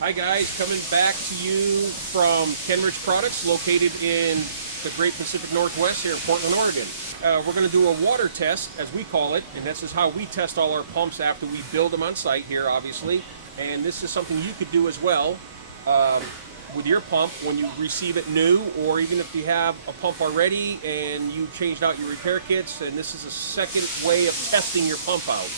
Hi guys, coming back to you from Kenrich Products located in the Great Pacific Northwest here in Portland, Oregon. We're going to do a water test, as we call it, and this is how we test all our pumps after we build them on site here, obviously. And this is something you could do as well with your pump when you receive it new, or even if you have a pump already and you changed out your repair kits, and this is a second way of testing your pump out.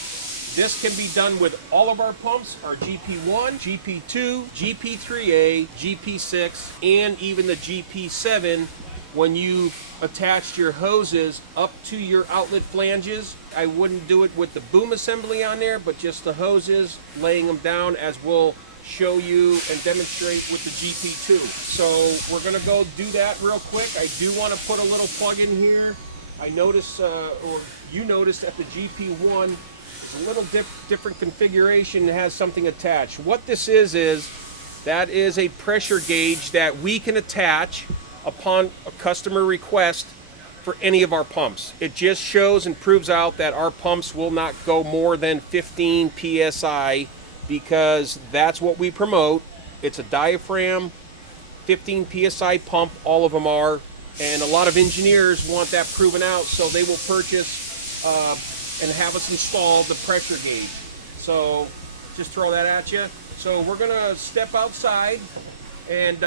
This can be done with all of our pumps, our GP1, GP2, GP3A, GP6, and even the GP7 when you've attached your hoses up to your outlet flanges. I wouldn't do it with the boom assembly on there, but just the hoses, laying them down as we'll show you and demonstrate with the GP2. So we're gonna go do that real quick. I do wanna put a little plug in here. I noticed, or you noticed at the GP1, a little different configuration. It has something attached. What this is that is a pressure gauge that we can attach upon a customer request for any of our pumps. It just shows and proves out that our pumps will not go more than 15 psi, because that's what we promote. It's a diaphragm 15 psi pump, all of them are, and a lot of engineers want that proven out, so they will purchase and have us install the pressure gauge. So just throw that at you. So we're gonna step outside and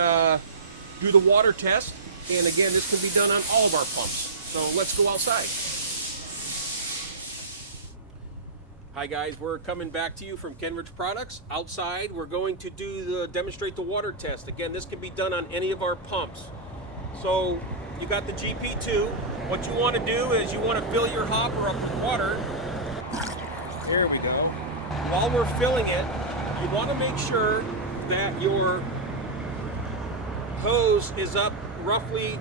do the water test. And again, this can be done on all of our pumps. So let's go outside. Hi guys, we're coming back to you from Kenrich Products. Outside, we're going to demonstrate the water test. Again, this can be done on any of our pumps. So you got the GP2. What you want to do is you want to fill your hopper up with water. There we go. While we're filling it, you want to make sure that your hose is up roughly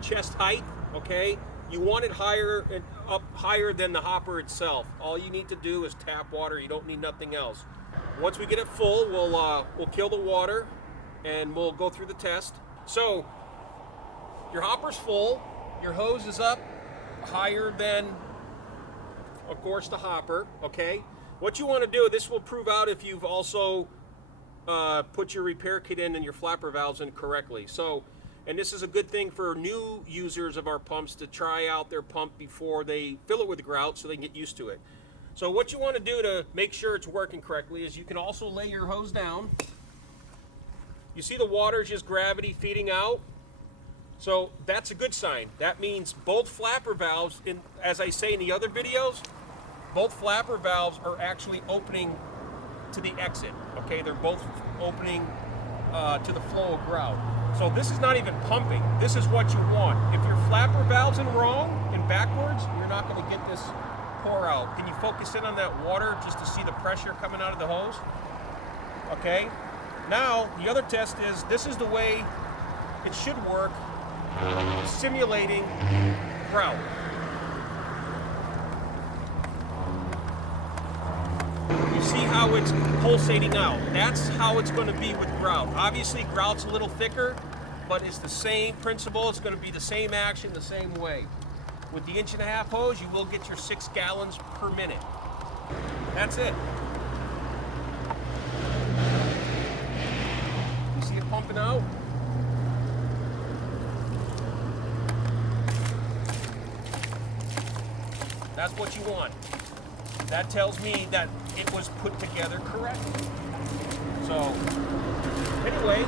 chest height, okay? You want it higher and up higher than the hopper itself. All you need to do is tap water. You don't need nothing else. Once we get it full, we'll kill the water and we'll go through the test. So your hopper's full, your hose is up higher than, of course, the hopper, okay? What you want to do, this will prove out if you've also put your repair kit in and your flapper valves in correctly. So, and this is a good thing for new users of our pumps to try out their pump before they fill it with grout so they can get used to it. So what you want to do to make sure it's working correctly is you can also lay your hose down. You see the water is just gravity feeding out. So that's a good sign. That means both flapper valves, as I say in the other videos, both flapper valves are actually opening to the exit. Okay, they're both opening to the flow of grout. So this is not even pumping. This is what you want. If your flapper valve's in wrong and backwards, you're not going to get this pour out. Can you focus in on that water just to see the pressure coming out of the hose? Okay. Now the other test is, this is the way it should work, simulating grout. You see how it's pulsating out. That's how it's going to be with grout. Obviously grout's a little thicker, but it's the same principle. It's going to be the same action, the same way. With the 1.5-inch hose, you will get your 6 gallons per minute. That's it. You see it pumping out? That's what you want. That tells me that it was put together correctly. So, anyway,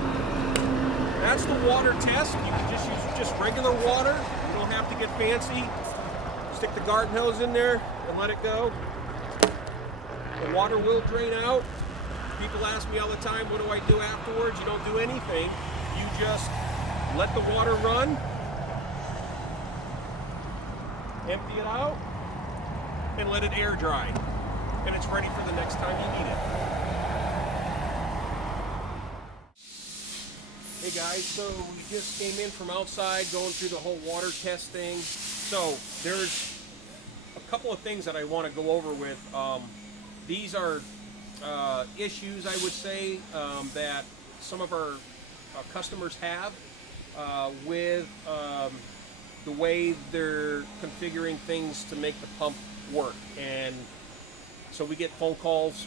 that's the water test. You can just use just regular water. You don't have to get fancy. Stick the garden hose in there and let it go. The water will drain out. People ask me all the time, what do I do afterwards? You don't do anything. You just let the water run, empty it out, and let it air dry. And it's ready for the next time you need it. Hey guys, so we just came in from outside going through the whole water test thing. So there's a couple of things that I want to go over with. These are issues, I would say, that some of our customers have with the way they're configuring things to make the pump work. And so we get phone calls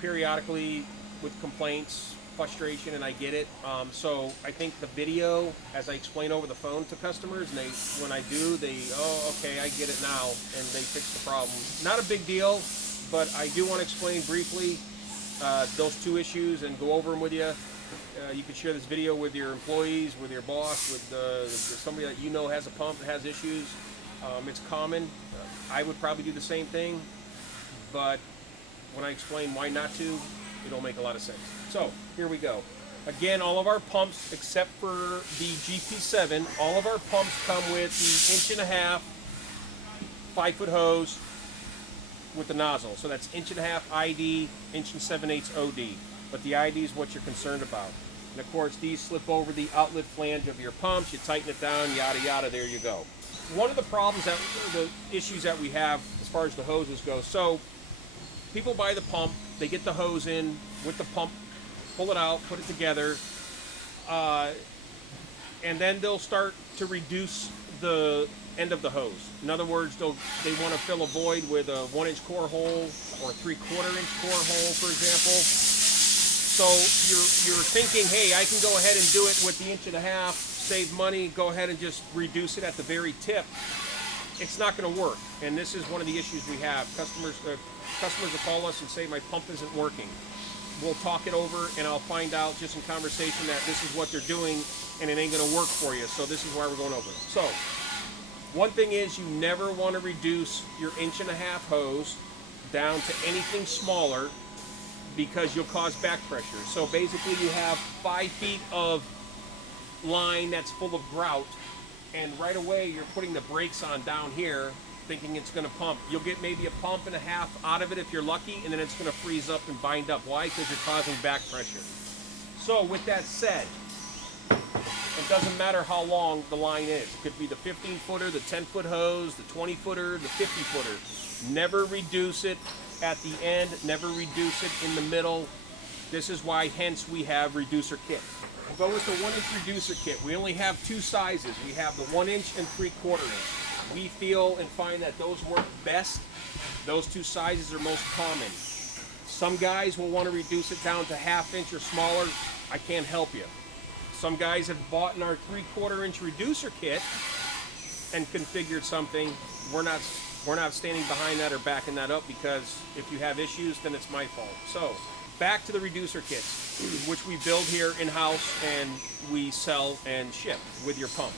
periodically with complaints, frustration, and I get it. So I think the video, as I explain over the phone to customers, and when I do, oh, okay, I get it now, and they fix the problem. Not a big deal, but I do want to explain briefly those two issues and go over them with you. You can share this video with your employees, with your boss, with somebody that you know has a pump that has issues. It's common. I would probably do the same thing, but when I explain why not to, it'll make a lot of sense. So here we go. Again, all of our pumps, except for the GP7, all of our pumps come with the 1.5" 5-foot hose with the nozzle. So that's 1.5" ID, 1 7/8 OD. But the ID is what you're concerned about. And of course, these slip over the outlet flange of your pumps. You tighten it down, yada yada. There you go. One of the problems the issues that we have as far as the hoses go. So people buy the pump, they get the hose in with the pump, pull it out, put it together, and then they'll start to reduce the end of the hose. In other words, they want to fill a void with a 1-inch core hole or a 3/4-inch core hole, for example. So you're thinking, hey, I can go ahead and do it with the 1.5", save money, go ahead and just reduce it at the very tip. It's not going to work, and this is one of the issues we have. Customers will call us and say, my pump isn't working. We'll talk it over, and I'll find out just in conversation that this is what they're doing, and it ain't going to work for you. So this is why we're going over it. So one thing is, you never want to reduce your 1.5" hose down to anything smaller, because you'll cause back pressure. So basically you have 5 feet of line that's full of grout, and right away you're putting the brakes on down here thinking it's going to pump. You'll get maybe a pump and a half out of it if you're lucky, and then it's going to freeze up and bind up. Why? Because you're causing back pressure. So with that said, it doesn't matter how long the line is. It could be the 15-footer, the 10-foot hose, the 20-footer, the 50-footer. Never reduce it at the end, never reduce it in the middle. This is why, hence, we have reducer kits. We'll go with the 1-inch reducer kit. We only have 2 sizes. We have the 1-inch and 3/4 inch. We feel and find that those work best. Those 2 sizes are most common. Some guys will want to reduce it down to 1/2 inch or smaller. I can't help you. Some guys have bought in our 3/4 inch reducer kit and configured something. We're not standing behind that or backing that up, because if you have issues, then it's my fault. So back to the reducer kits, which we build here in-house and we sell and ship with your pump.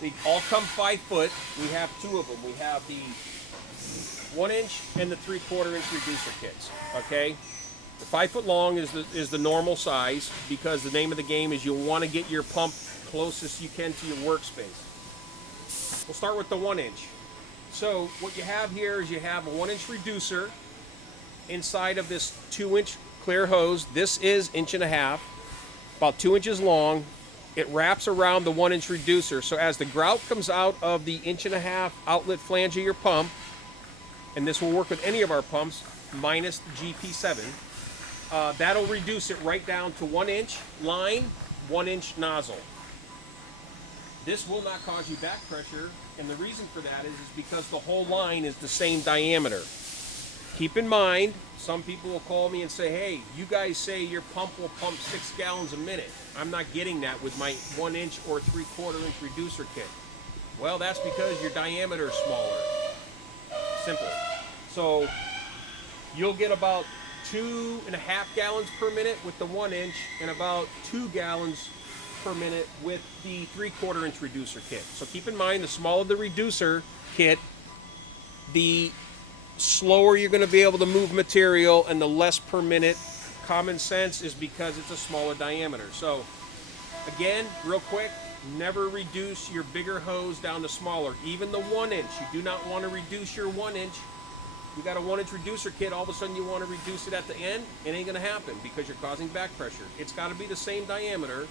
They all come 5 foot. We have 2 of them. We have the 1-inch and the 3/4 inch reducer kits. Okay, the 5 foot long is the normal size, because the name of the game is you'll want to get your pump closest you can to your workspace. We'll start with the 1-inch. So what you have here is you have a 1-inch reducer inside of this 2-inch clear hose. This is 1.5", about 2 inches long. It wraps around the 1-inch reducer. So as the grout comes out of the 1.5" outlet flange of your pump, and this will work with any of our pumps minus the GP7, that'll reduce it right down to 1-inch line, 1-inch nozzle. This will not cause you back pressure, and the reason for that is because the whole line is the same diameter. Keep in mind, some people will call me and say, hey, you guys say your pump will pump 6 gallons a minute. I'm not getting that with my 1-inch or 3/4 inch reducer kit. Well, that's because your diameter is smaller. Simple. So you'll get about 2.5 gallons per minute with the 1-inch, and about 2 gallons per minute with the 3/4 inch reducer kit. So keep in mind, the smaller the reducer kit, the slower you're going to be able to move material, and the less per minute. Common sense is because it's a smaller diameter. So again, real quick, never reduce your bigger hose down to smaller. Even the 1-inch, you do not want to reduce your 1-inch. You got a 1-inch reducer kit, all of a sudden you want to reduce it at the end, it ain't going to happen, because you're causing back pressure. It's got to be the same diameter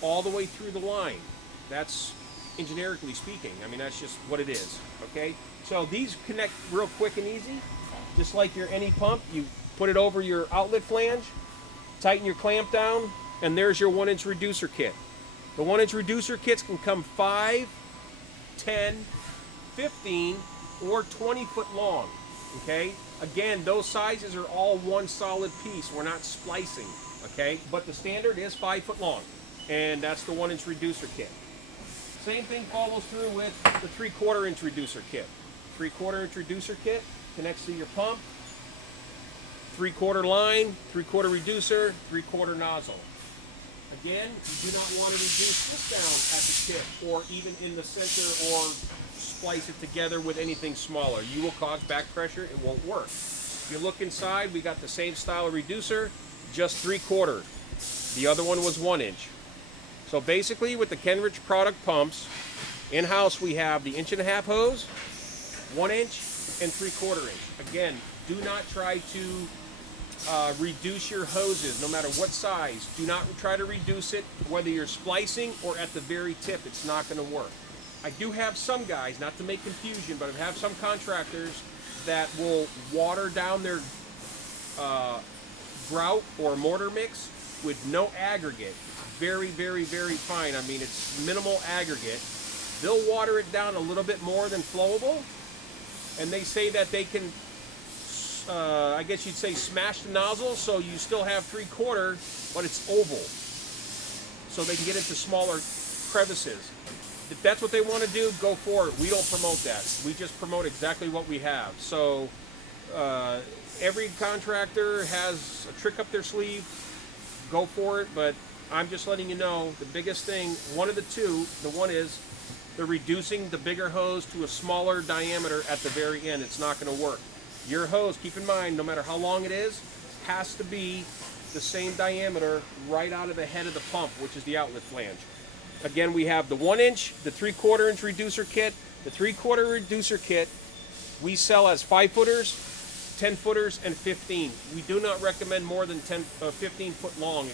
all the way through the line. That's engineerically speaking. I mean, that's just what it is. Okay, so these connect real quick and easy, just like your any pump. You put it over your outlet flange, tighten your clamp down, and there's your 1-inch reducer kit. The 1-inch reducer kits can come 5, 10, 15, or 20 foot long. Okay, Again, those sizes are all one solid piece. We're not splicing, okay? But the standard is 5 foot long, and that's the 1-inch reducer kit. Same thing follows through with the 3/4 inch reducer kit. 3/4 inch reducer kit connects to your pump. 3/4 line, 3/4 reducer, 3/4 nozzle. Again, you do not want to reduce this down at the tip or even in the center or splice it together with anything smaller. You will cause back pressure, it won't work. If you look inside, we got the same style of reducer, just 3/4. The other one was 1 inch. So basically with the Kenrich product pumps, in-house we have the 1.5 inch hose, 1 inch, and 3/4 inch. Again, do not try to reduce your hoses no matter what size. Do not try to reduce it whether you're splicing or at the very tip. It's not going to work. I do have some guys, not to make confusion, but I have some contractors that will water down their grout or mortar mix with no aggregate. It's very, very, very fine. I mean, it's minimal aggregate. They'll water it down a little bit more than Flowable, and they say that they can I guess you'd say smash the nozzle, so you still have 3/4, but it's oval, so they can get into smaller crevices. If that's what they want to do, go for it. We don't promote that. We just promote exactly what we have. So every contractor has a trick up their sleeve. Go for it, but I'm just letting you know the biggest thing, one of the two, the one is they're reducing the bigger hose to a smaller diameter at the very end. It's not going to work. Your hose, keep in mind, no matter how long it is, has to be the same diameter right out of the head of the pump, which is the outlet flange. Again, we have the 1 inch, the 3/4 inch reducer kit. The 3/4 reducer kit we sell as 5-footers, 10-footers, and 15. We do not recommend more than 15 foot long,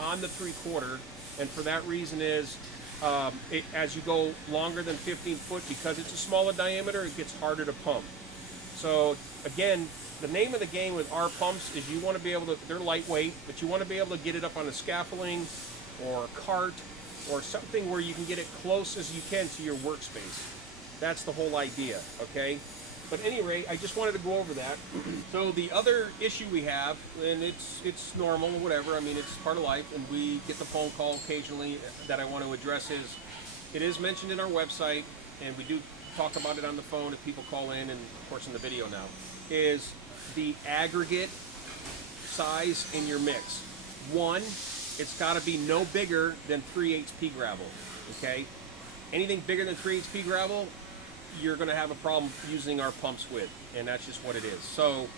on the 3/4, and for that reason is as you go longer than 15 foot, because it's a smaller diameter, it gets harder to pump. So again, the name of the game with our pumps is you want to be able to, they're lightweight, but you want to be able to get it up on a scaffolding or a cart or something where you can get it close as you can to your workspace. That's the whole idea, okay? But at any rate, I just wanted to go over that. So the other issue we have, and it's normal, whatever, I mean, it's part of life, and we get the phone call occasionally that I want to address is, it is mentioned in our website, and we do talk about it on the phone if people call in, and of course in the video now, is the aggregate size in your mix. One, it's got to be no bigger than 3/8 Pea Gravel, okay? Anything bigger than 3/8 Pea Gravel, you're going to have a problem using our pumps with, and that's just what it is. So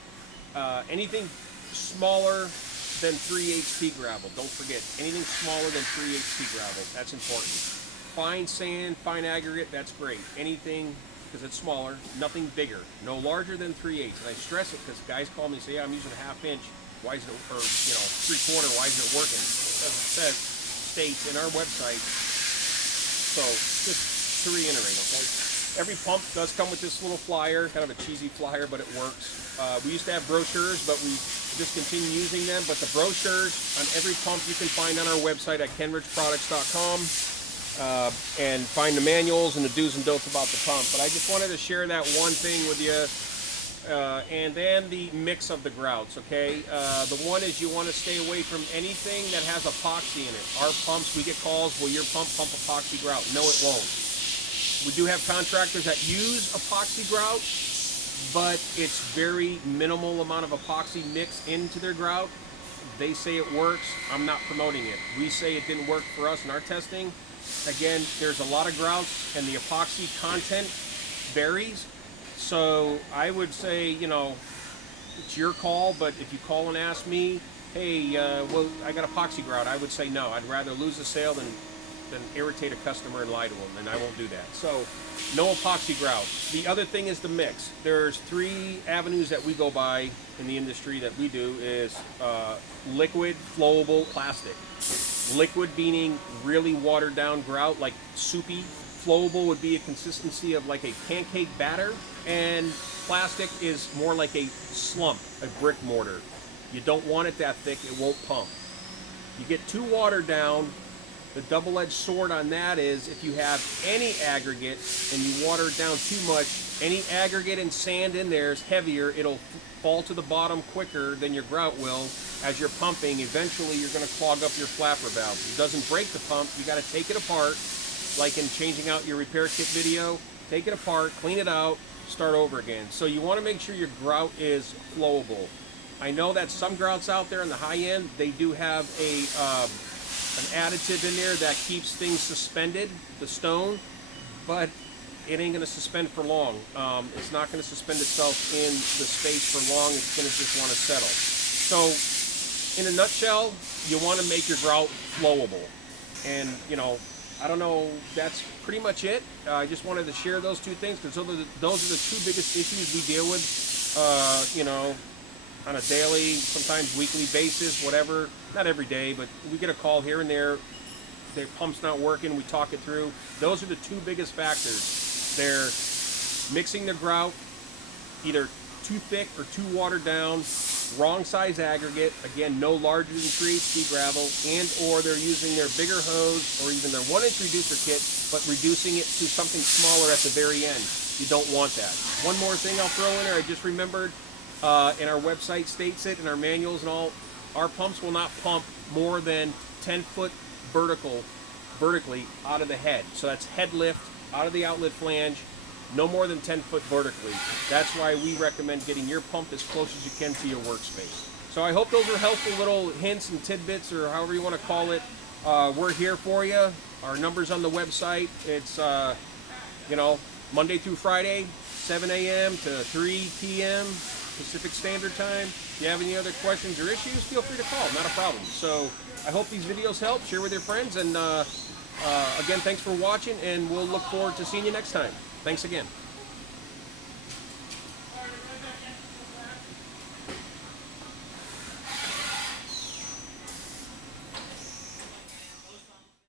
anything smaller than 3/8 Pea Gravel, don't forget, anything smaller than 3/8 Pea Gravel, that's important. Fine sand, fine aggregate, that's great. Anything, because it's smaller, nothing bigger, no larger than 3/8. And I stress it because guys call me and say, yeah, I'm using a 1/2 inch, why isn't it, or 3/4, why isn't it working? As it says, states in our website. So just to reiterate, okay? Every pump does come with this little flyer, kind of a cheesy flyer, but it works. We used to have brochures, but we discontinued using them. But the brochures on every pump you can find on our website at kenrichproducts.com. And find the manuals and the do's and don'ts about the pump. But I just wanted to share that one thing with you. And then the mix of the grouts, okay? The one is you want to stay away from anything that has epoxy in it. Our pumps, we get calls, will your pump epoxy grout? No, it won't. We do have contractors that use epoxy grout, but it's very minimal amount of epoxy mixed into their grout. They say it works. I'm not promoting it. We say it didn't work for us in our testing. Again, there's a lot of grouts and the epoxy content varies. So I would say, it's your call, but if you call and ask me, hey, well, I got epoxy grout, I would say no. I'd rather lose the sale than irritate a customer and lie to them, and I won't do that. So no epoxy grout. The other thing is the mix. There's 3 avenues that we go by in the industry that we do is liquid, flowable, plastic. Liquid meaning really watered down grout, like soupy. Flowable would be a consistency of like a pancake batter, and plastic is more like a slump, a brick mortar. You don't want it that thick, it won't pump. You get too watered down, The double-edged sword on that is if you have any aggregate and you water it down too much, any aggregate and sand in there is heavier. It'll fall to the bottom quicker than your grout will. As you're pumping, eventually you're going to clog up your flapper valve. It doesn't break the pump. You got to take it apart, like in changing out your repair kit video. Take it apart, clean it out, start over again. So you want to make sure your grout is flowable. I know that some grouts out there in the high end, they do have an additive in there that keeps things suspended, the stone, but it ain't going to suspend for long. It's not going to suspend itself in the space for long. It's going to just want to settle. So in a nutshell, you want to make your grout flowable. And, you know, I don't know, that's pretty much it. I just wanted to share those two things because those are the two biggest issues we deal with, you know, on a daily, sometimes weekly basis, whatever. Not every day, but we get a call here and there. Their pump's not working, we talk it through. Those are the two biggest factors. They're mixing their grout, either too thick or too watered down, wrong size aggregate, again, no larger than 3/8 Pea Gravel, and or they're using their bigger hose or even their 1-inch reducer kit, but reducing it to something smaller at the very end. You don't want that. One more thing I'll throw in there, I just remembered, and our website states it, in our manuals and all, our pumps will not pump more than 10 foot vertically out of the head. So that's head lift, out of the outlet flange, no more than 10 foot vertically. That's why we recommend getting your pump as close as you can to your workspace. So I hope those are helpful little hints and tidbits, or however you want to call it. We're here for you. Our number's on the website. It's, you know, Monday through Friday, 7 a.m. to 3 p.m. Pacific Standard Time. If you have any other questions or issues, feel free to call. Not a problem. So I hope these videos help. Share with your friends. And again, thanks for watching, and we'll look forward to seeing you next time. Thanks again.